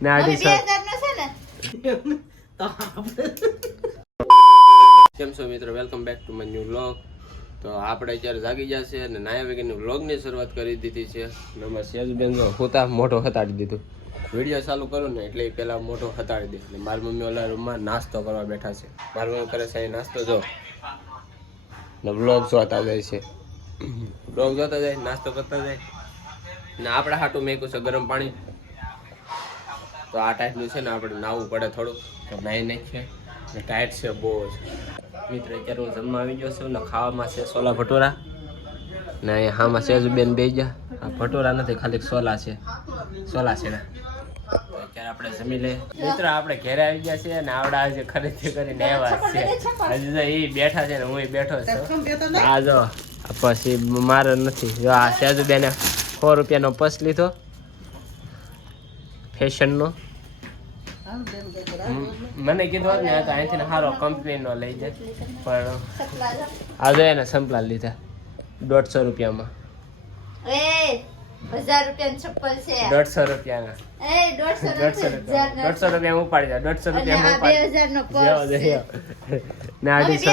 ને ને? કેમ છો મિત્રો? Welcome back to my new vlog તો આપણે અત્યારે જાગી જશે અને નાયા વેગનની વ્લોગની શરૂઆત કરી દીધી છે. અને અમારે સેજબેન જો હોતા મોટો હતાડી દીધું. વીડિયો ચાલુ કરું ને એટલે એ પહેલાં મોટો હતાડી દે એટલે મારી મમ્મી ઓલા રૂમમાં નાસ્તો કરવા બેઠા છે. મારી મમ્મી કરે છે નાસ્તો જો. ને વ્લોગ જોતા જાય છે. વ્લોગ જોતા જાય નાસ્તો કરતા જાય. ને આપણે હાટું મેકું છે ગરમ પાણી. તો આ ટાઈપનું છે ને આપણે નાવું પડે થોડુંક. તો નાહી નાખીએ. ને ટાઈટ છે બહુ જ. મિત્ર અત્યારે હું જમવા આવી ગયો છું ને ખાવામાં છે સોલા ભટોરા. ને હામાં સેજુબેન બે ગયા. આ ભટોરા નથી, ખાલી સોલા છે. સોલા છે ને. અત્યારે આપણે જમી લે મિત્ર આપણે ઘરે આવી ગયા છીએ અને આવડા આજે ખરીદી કરીને આવ્યા છે હજુ તો એ બેઠા છે ને હું બેઠો છું. આ જો પછી મારે નથી. જો આ સેજુબેને સો રૂપિયાનો પસ લીધો. ફેશનનો? મને કીધું હોત ને તો અહીંથી સારો કંપનીનો લઈ જાય. પણ સપલા લો. આ જો એને સંપલા લીધા દોઢસો રૂપિયામાં. એ હજાર રૂપિયાનું દોઢસો રૂપિયાના. દોઢસો રૂપિયા ઉપાડી જાય દોઢસો રૂપિયા ને? અઢીસો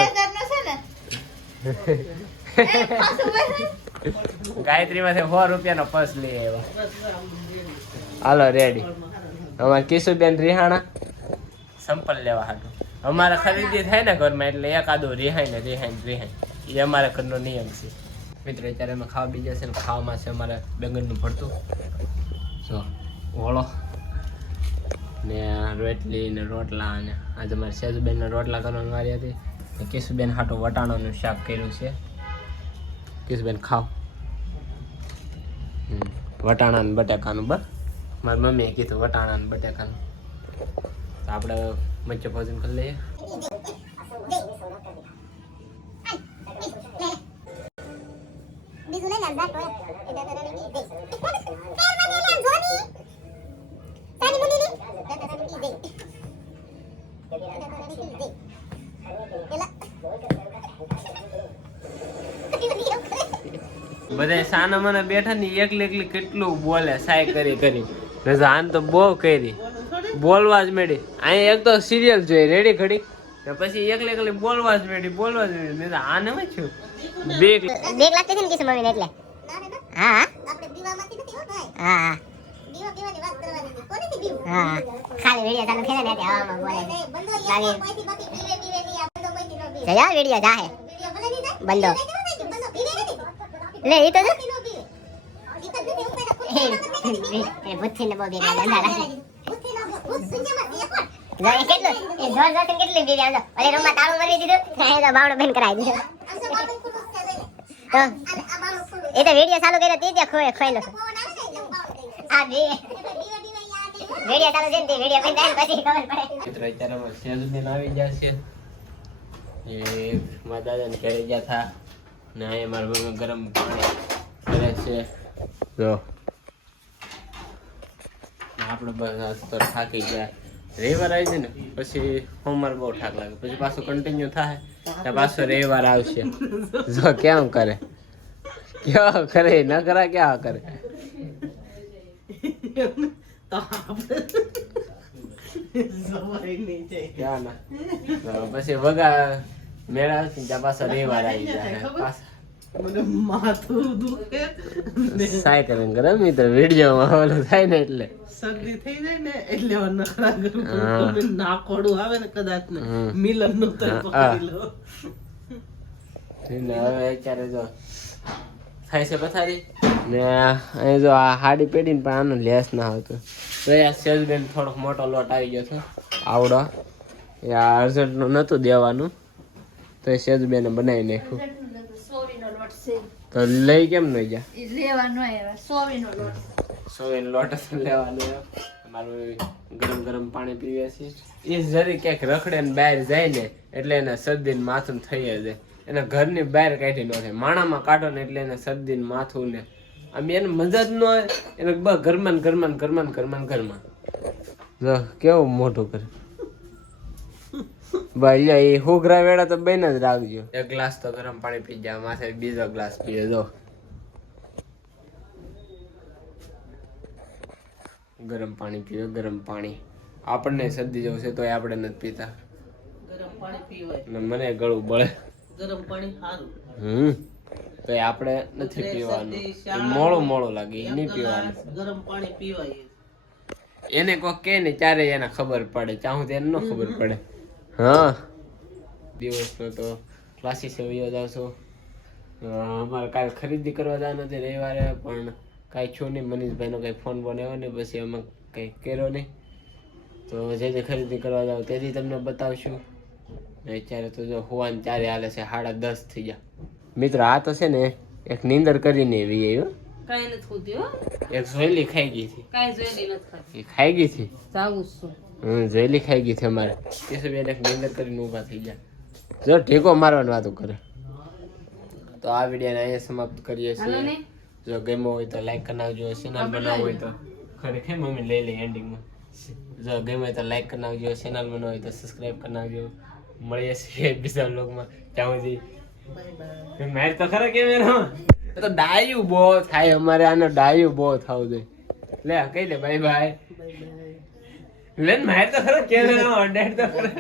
બોલ. ગાયત્રીમાંથી સો રૂપિયાનો પર્સ લઈ આવ્યો. હાલો રેડી અમારે કિશુબેન રિહાણા. સંપલ લેવા હાટું. અમારે ખરીદી થાય ને ઘરમાં એટલે એકાદું રિહાય ને રિહાઈ રિહાય. એ અમારા ઘરનો નિયમ છે. મિત્રો, અત્યારે અમે ખાવા બીજા છે ને ખાવામાં છે અમારે બેંગનનું ભરતું. જો ઓળો ને રોટલી ને રોટલા અને આજે અમારે સેજુબેનના રોટલા કરવાની વારી હતી. ને કેશુબેન હાટું વટાણાનું શાક કર્યું છે. કેશુબેન ખાવ વટાણા ને બટાકાનું બસ. મારી મમ્મીએ કીધું વટાણા ને બટાકાનું. તો આપણે મચ્છર ભોજન કરી લઈએ. બધા સાના મને બેઠા ને એકલી એકલી કેટલું બોલે સાય કરી કરી. રજા આન તો બહુ કરી. બોલવા જ મેડી અહીં એક તો સિરિયલ જોઈ. રેડી ઘડી? ને પછી એકલી એકલી બોલવા જ મેડી બોલવા જ મેડી મેં તો ન છું? બે બેગ લાગતી હતી ને કિસ મમ્મીને એટલે. હા હા. આપણે દીવામાંથી નથી હો. હા હા બંધો. યાર બાકી આ બાકી તો ભૂતથી ને બહુ કોણ જો. એ કેટલું રૂમમાં તાળું મારી દીધું. બાવડો કરાવી દીધો. એ તો વિડિયો ચાલુ કર્યો તે ત્યાં ખોય ખોયલો. આ બે. વિડિયો ચાલુ છે ને તે વિડિયો બંધ થાય પછી ખબર પડે. મિત્ર અત્યારે અમે સેજુબેન આવી ગયા છે. એ મારા દાદાને ઘરે ગયા થા ને અહીંયા મારા મમ્મી ગરમ પાણી કરે છે. જો. આપણે તો થાકી ગયા. રવિવાર આવી જાય ને પછી હોમવર્ક બહુ થાક લાગે. પછી પાછું કન્ટિન્યુ થાય તો પાછો રવિવાર આવશે. જો કેમ કરે? કેવા કરે? ન કરા? કેવા કરે પછી વગા મેળા ત્યાં પાછો રવિવાર આવી જાય. પાછા મને માથું દુખે ને. કરે મિત્ર વિડીયોમાં ઓલું થાય ને એટલે. શરદી થઈ જાય ને એટલે નખરા કરું. પણ હા. તમે નાકોડું આવે ને કદાચ ને મિલનનું તો પકડી લો હવે અત્યારે જો થાય છે પથારી? ને અહીં જો આ હાડી પેઢીને પણ આનો લેસ ના આવતો. તો આ સેજબેન થોડોક મોટો લોટ આવી ગયો છે આવડો. એ આ અર્જન્ટનું નહોતું દેવાનું. તો એ બનાવી નાખ્યું. લોટ છે તો લઈ કેમ નહીં ગયા? ઈ લેવાનો આવ્યા સોવીનો લોટ. સોવીને લોટ લેવાનું મારું ગરમ ગરમ પાણી પીવે છે. એ જરી ક્યાંક રખડે ને બહાર જાય ને એટલે એને શરદી ને માથું થઈ જાય. એને ઘરની બહાર કાઢી ન થાય માણામાં કાઢો ને એટલે એને શરદી ને માથું ને. આમ એને મજા જ ન હોય એને બસ ઘરમાં ને ઘરમાં ને ઘરમાં ને ઘરમાં ને ઘરમાં જો કેવું મોટું કરે? ભાઈ લે એ હોગરા વેળા તો બેન જ રાખજો. એક ગ્લાસ તો ગરમ પાણી પી જાય માથે બીજો ગ્લાસ પીએ દો ગરમ પાણી પીવે ગરમ પાણી. આપણને શરદી જવું છે તોય આપણે નથી પીતા. ગરમ પાણી પીવાય. ને મને ગળું બળે. ગરમ પાણી સારું. હમ. તોય આપણે નથી પીવાનું. એ મોડું મોડું લાગે એ નહીં પીવાનું. ગરમ પાણી પીવાય. એને કોક કે ને ત્યારે એને ખબર પડે. ચાહું તેને ન ખબર પડે. હા. દિવસનો તો ક્લાસીસે વયો જાવ છો અમારે કાલ ખરીદી કરવા જવાનું હતી રવિવારે, પણ કાંઈ છું નહીં. મનીષભાઈનો કાંઈ ફોન બોન આવ્યો ને પછી અમે કંઈ કર્યો નહીં. તો જે જે ખરીદી કરવા જાવ તેથી તમને બતાવશું. અત્યારે તો જો હોવાને ત્યારે હાલે છે, સાડા દસ થઈ ગયા. મિત્રો, આ તો છે ને એક નીંદર કરીને એવી આવ્યો કાંઈ નથી ખોતી હો. એક સોયલી ખાઈ ગઈ હતી. કાંઈ જોયેલી નથી ખાતી એ ખાઈ ગઈ હતી? જાવું છું. હમ જોયેલી ખાઈ ગઈ છે અમારે. કેશવ સબ એક મહેનત કરીને ઊભા થઈ ગયા. જો ઢેકો મારવાની વાતો કરે. તો આ વિડીયોને અહીંયા સમાપ્ત કરીએ છીએ. જો ગમ્યો હોય તો લાઈક કરી નાખજો ચેનલ બનાવવું હોય તો. ખરેખર મમ્મી લઈ લઈ એન્ડિંગમાં જો ગમ્યો હોય તો લાઈક કરી નાખજો ચેનલ બનાવવું હોય તો સબસ્ક્રાઈબ કરી નાખજો મળીએ છીએ બીજા લોકમાં ત્યાં સુધી. બાય તો ખરા કેમ એનો તો ડાયું બહુ થાય અમારે આનો ડાયું બહુ થવું જોઈએ. લે કહી દે બાય બાય બાય બાય લે મારે તો ખરા કેમ અડેટ તો ખરા.